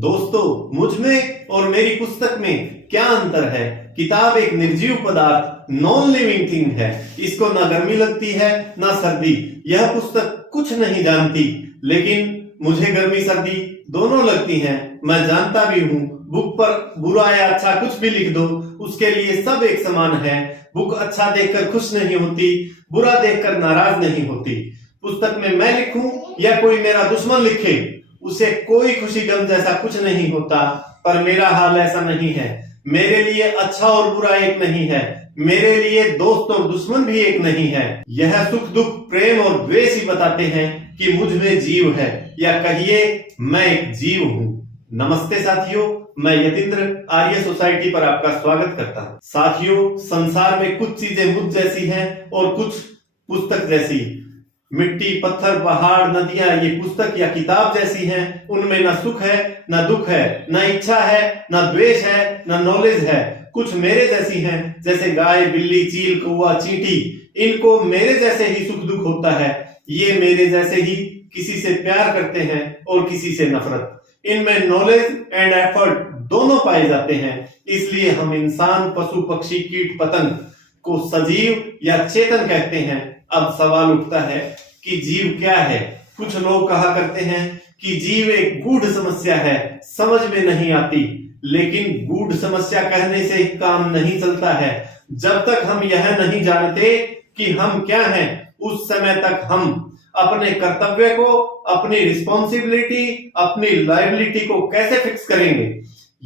दोस्तों, मुझ में और मेरी पुस्तक में क्या अंतर है। किताब एक निर्जीव पदार्थ, नॉन लिविंग थिंग है। इसको ना गर्मी लगती है ना सर्दी। यह पुस्तक कुछ नहीं जानती, लेकिन मुझे गर्मी सर्दी दोनों लगती हैं। मैं जानता भी हूँ बुक पर बुरा या अच्छा कुछ भी लिख दो, उसके लिए सब एक समान है। बुक अच्छा देखकर खुश नहीं होती, बुरा देखकर नाराज नहीं होती। पुस्तक में मैं लिखूं या कोई मेरा दुश्मन लिखे, उसे कोई खुशी गम जैसा कुछ नहीं होता। पर मेरा हाल ऐसा नहीं है। मेरे लिए अच्छा और बुरा एक नहीं है। मेरे लिए दोस्त और दुश्मन भी एक नहीं है। यह सुख दुख प्रेम और द्वेष ही बताते हैं कि मुझ में जीव है, या कहिए मैं एक जीव हूँ। नमस्ते साथियों, मैं यतीन्द्र आर्य सोसाइटी पर आपका स्वागत करता हूँ। साथियों, संसार में कुछ चीजें मुझ जैसी हैं और कुछ पुस्तक जैसी। मिट्टी, पत्थर, पहाड़, नदियां ये पुस्तक या किताब जैसी हैं। उनमें न सुख है न दुख है, न इच्छा है न द्वेष है, न नॉलेज है। कुछ मेरे जैसी हैं, जैसे गाय, बिल्ली, चील, कौवा, चींटी। इनको मेरे जैसे ही सुख दुख होता है। ये मेरे जैसे ही किसी से प्यार करते हैं और किसी से नफरत। इनमें नॉलेज एंड एफर्ट दोनों पाए जाते हैं। इसलिए हम इंसान, पशु, पक्षी, कीट, पतंग को सजीव या चेतन कहते हैं। अब सवाल उठता है कि जीव क्या है। कुछ लोग कहा करते हैं कि जीव एक गूढ़ समस्या है, समझ में नहीं आती। लेकिन गूढ़ समस्या कहने से काम नहीं चलता है। जब तक हम यह नहीं जानते कि हम क्या हैं, उस समय तक हम अपने कर्तव्य को, अपनी रिस्पॉन्सिबिलिटी, अपनी लायबिलिटी को कैसे फिक्स करेंगे।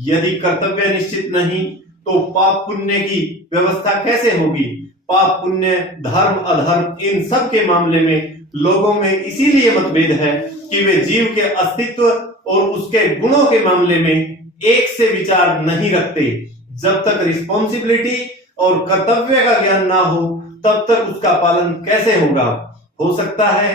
यदि कर्तव्य निश्चित नहीं, तो पाप पुण्य की व्यवस्था कैसे होगी। पाप पुण्य, धर्म अधर्म, इन सब के मामले में लोगों में इसीलिए मतभेद है कि वे जीव के अस्तित्व और उसके गुणों के मामले में एक से विचार नहीं रखते। जब तक रिस्पॉन्सिबिलिटी और कर्तव्य का ज्ञान ना हो, तब तक उसका पालन कैसे होगा। हो सकता है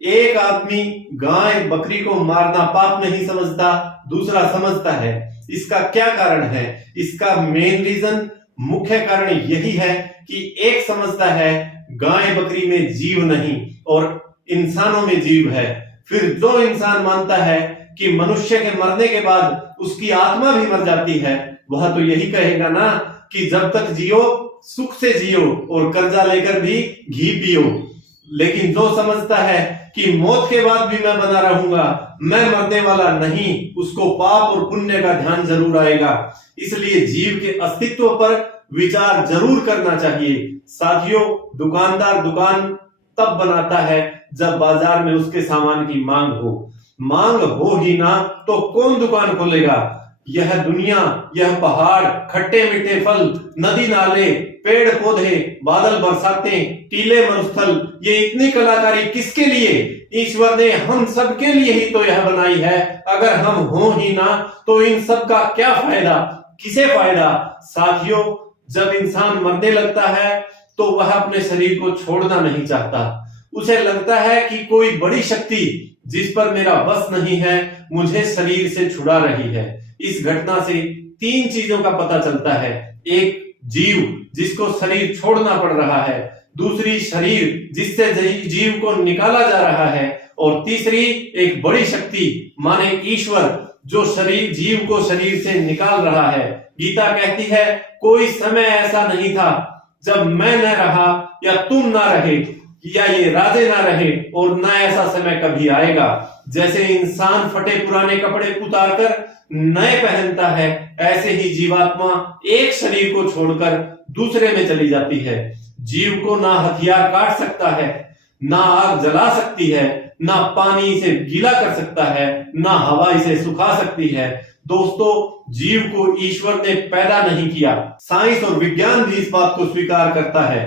एक आदमी गाय बकरी को मारना पाप नहीं समझता, दूसरा समझता है। इसका क्या कारण है? इसका मेन रीजन, मुख्य कारण यही है कि एक समझता है गाय बकरी में जीव नहीं और इंसानों में जीव है। फिर जो इंसान मानता है कि मनुष्य के मरने के बाद उसकी आत्मा भी मर जाती है, वह तो यही कहेगा ना कि जब तक जियो सुख से जियो और कर्जा लेकर भी घी पियो। लेकिन जो समझता है कि मौत के बाद भी मैं बना रहूंगा, मैं मरने वाला नहीं, उसको पाप और पुण्य का ध्यान जरूर आएगा। इसलिए जीव के अस्तित्व पर विचार जरूर करना चाहिए। साथियों, दुकानदार दुकान तब बनाता है जब बाजार में उसके सामान की मांग हो। मांग हो ही ना तो कौन दुकान खोलेगा। यह दुनिया, यह पहाड़, खट्टे मीठे फल, नदी नाले, पेड़ पौधे, बादल बरसातें, टीले मरुस्थल, ये इतनी कलाकारी किसके लिए? ईश्वर ने हम सब के लिए ही तो यह बनाई है। अगर हम हो ही ना तो इन सब का क्या फायदा, किसे फायदा। साथियों, जब इंसान मरने लगता है तो वह अपने शरीर को छोड़ना नहीं चाहता। उसे लगता है कि कोई बड़ी शक्ति जिस पर मेरा बस नहीं है, मुझे शरीर से छुड़ा रही है। इस घटना से तीन चीजों का पता चलता है। एक, जीव जिसको शरीर छोड़ना पड़ रहा है। दूसरी, शरीर जिससे जीव को निकाला जा रहा है। और तीसरी, एक बड़ी शक्ति माने ईश्वर, जो शरीर जीव को शरीर से निकाल रहा है। गीता कहती है, कोई समय ऐसा नहीं था जब मैं न रहा या तुम ना रहे या ये राजे ना रहे, और ना ऐसा समय कभी आएगा। जैसे इंसान फटे पुराने कपड़े उतारकर नए पहनता है, ऐसे ही जीवात्मा एक शरीर को छोड़कर दूसरे में चली जाती है। जीव को ना हथियार काट सकता है, ना आग जला सकती है, ना पानी इसे गीला कर सकता है, ना हवा इसे सुखा सकती है। दोस्तों, जीव को ईश्वर ने पैदा नहीं किया। साइंस और विज्ञान भी इस बात को स्वीकार करता है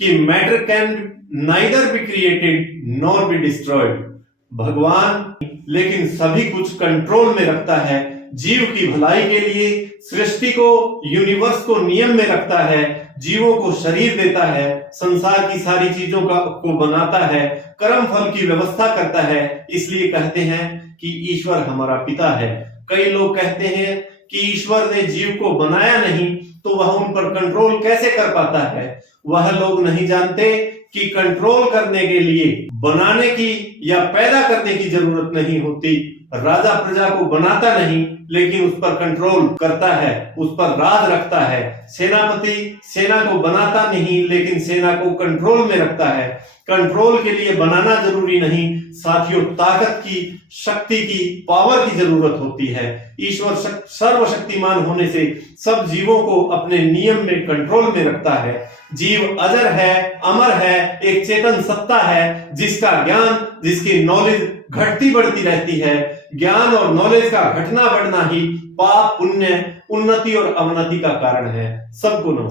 कि matter can neither be created nor be destroyed. भगवान लेकिन सभी कुछ कंट्रोल में रखता है। जीव की भलाई के लिए सृष्टि को, यूनिवर्स को नियम में रखता है। जीवों को शरीर देता है, संसार की सारी चीजों को बनाता है, कर्म फल की व्यवस्था करता है। इसलिए कहते हैं कि ईश्वर हमारा पिता है। कई लोग कहते हैं कि ईश्वर ने जीव को बनाया नहीं तो वह उन पर कंट्रोल कैसे कर पाता है। वह लोग नहीं जानते कि कंट्रोल करने के लिए बनाने की या पैदा करने की जरूरत नहीं होती, राजा प्रजा को बनाता नहीं लेकिन उस पर कंट्रोल करता है, उस पर राज रखता है। सेनापति सेना को बनाता नहीं लेकिन सेना को कंट्रोल में रखता है। कंट्रोल के लिए बनाना जरूरी नहीं साथियों, ताकत की, शक्ति की, पावर की जरूरत होती है। ईश्वर सर्वशक्तिमान होने से सब जीवों को अपने नियम में, कंट्रोल में रखता है। जीव अजर है, अमर है, एक चेतन सत्ता है जिसका ज्ञान, जिसकी नॉलेज घटती बढ़ती रहती है। ज्ञान और नॉलेज का घटना बढ़ना ही पाप, पुण्य, उन्नति और अवनति का कारण है। सबको नमस्कार।